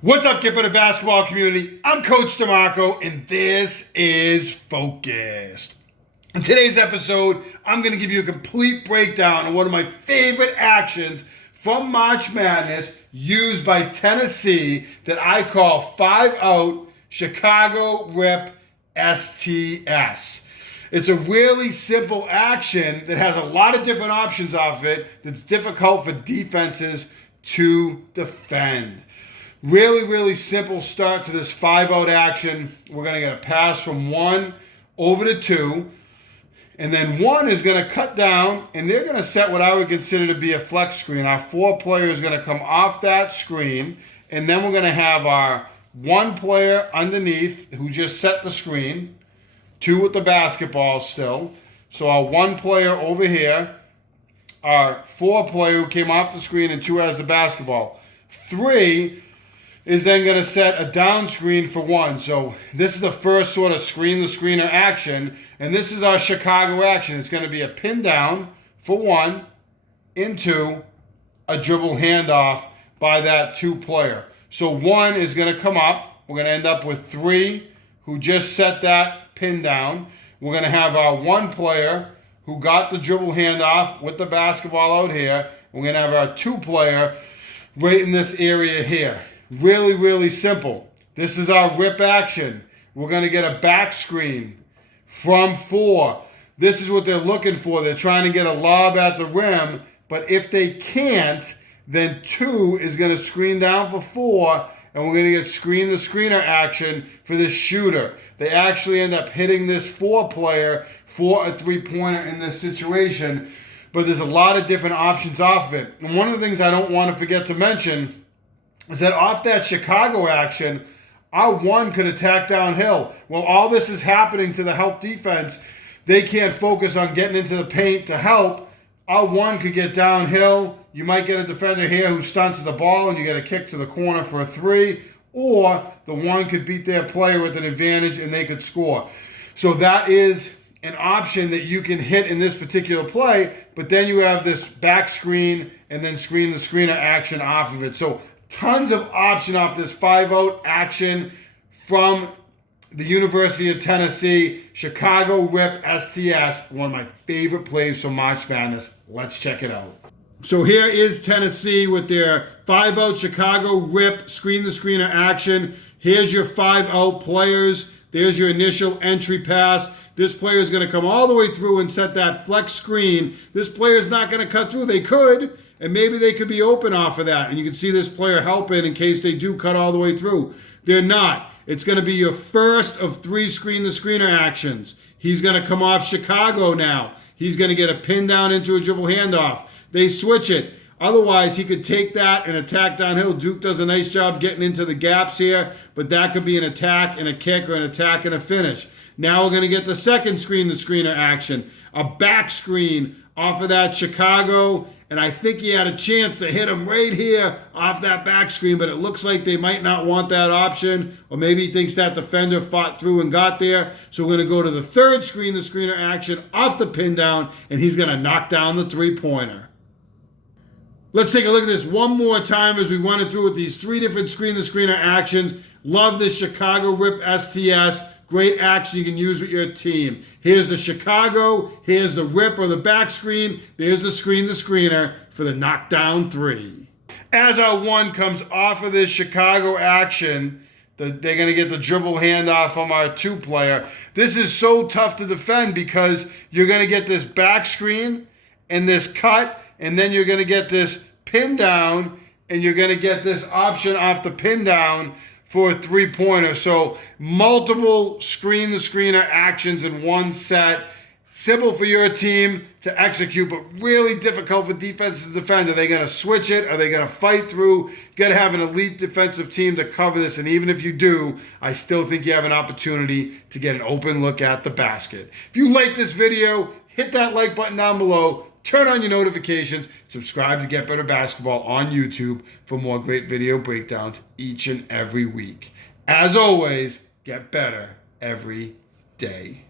What's up, Get Better Basketball community? I'm Coach DeMarco, and this is Focused. In today's episode, I'm going to give you a complete breakdown of one of my favorite actions from March Madness used by Tennessee that I call 5-out Chicago Rip STS. It's a really simple action that has a lot of different options off it that's difficult for defenses to defend. Really simple start to this 5-out action. We're going to get a pass from 1 over to 2. And then 1 is going to cut down, and they're going to set what I would consider to be a flex screen. Our 4 player is going to come off that screen, and then we're going to have our 1 player underneath who just set the screen, 2 with the basketball still. So our 1 player over here, our 4 player who came off the screen, and 2 has the basketball. 3 is then going to set a down screen for 1. So this is the first sort of screen the screener action, and this is our Chicago action. It's going to be a pin down for 1 into a dribble handoff by that 2 player. So 1 is going to come up. We're going to end up with 3 who just set that pin down. We're going to have our 1 player who got the dribble handoff with the basketball out here. We're going to have our 2 player right in this area here. Really simple. This is our rip action. We're going to get a back screen from 4. This is what they're looking for. They're trying to get a lob at the rim, but if they can't, then 2 is going to screen down for 4, and we're going to get screen the screener action for this shooter. They actually end up hitting this 4 player for a 3-pointer in this situation, but there's a lot of different options off of it. And one of the things I don't want to forget to mention is that off that Chicago action, our 1 could attack downhill. Well, all this is happening to the help defense. They can't focus on getting into the paint to help. Our 1 could get downhill. You might get a defender here who stunts the ball and you get a kick to the corner for a 3. Or the 1 could beat their player with an advantage and they could score. So that is an option that you can hit in this particular play. But then you have this back screen and then screen the screener action off of it. So tons of option off this 5-out action from the University of Tennessee, Chicago Rip STS, one of my favorite plays from March Madness. Let's check it out. So here is Tennessee with their 5-out Chicago Rip screen the screener action. Here's your 5-out players. There's your initial entry pass. This player is going to come all the way through and set that flex screen. This player is not going to cut through. They could. And maybe they could be open off of that. And you can see this player helping in case they do cut all the way through. They're not. It's going to be your first of 3 screen the screener actions. He's going to come off Chicago now. He's going to get a pin down into a dribble handoff. They switch it. Otherwise, he could take that and attack downhill. Duke does a nice job getting into the gaps here, but that could be an attack and a kick or an attack and a finish. Now we're going to get the second screen the screener action. A back screen off of that Chicago, and I think he had a chance to hit him right here off that back screen, but it looks like they might not want that option, or maybe he thinks that defender fought through and got there. So we're going to go to the third screen the screener action off the pin down, and he's going to knock down the 3-pointer. Let's take a look at this one more time as we run it through with these 3 different screen the screener actions. Love this Chicago Rip STS. Great action you can use with your team. Here's the Chicago. Here's the rip or the back screen. There's the screen the screener for the knockdown 3. As our 1 comes off of this Chicago action, they're going to get the dribble handoff from our 2 player. This is so tough to defend because you're going to get this back screen and this cut, and then you're going to get this pin down, and you're going to get this option off the pin down for a 3-pointer. So multiple screen the screener actions in one set. Simple for your team to execute, but really difficult for defenses to defend. Are they going to switch it? Are they going to fight through? You got to have an elite defensive team to cover this, and even if you do, I still think you have an opportunity to get an open look at the basket. If you like this video, hit that like button down below. Turn on your notifications. Subscribe to Get Better Basketball on YouTube for more great video breakdowns each and every week. As always, get better every day.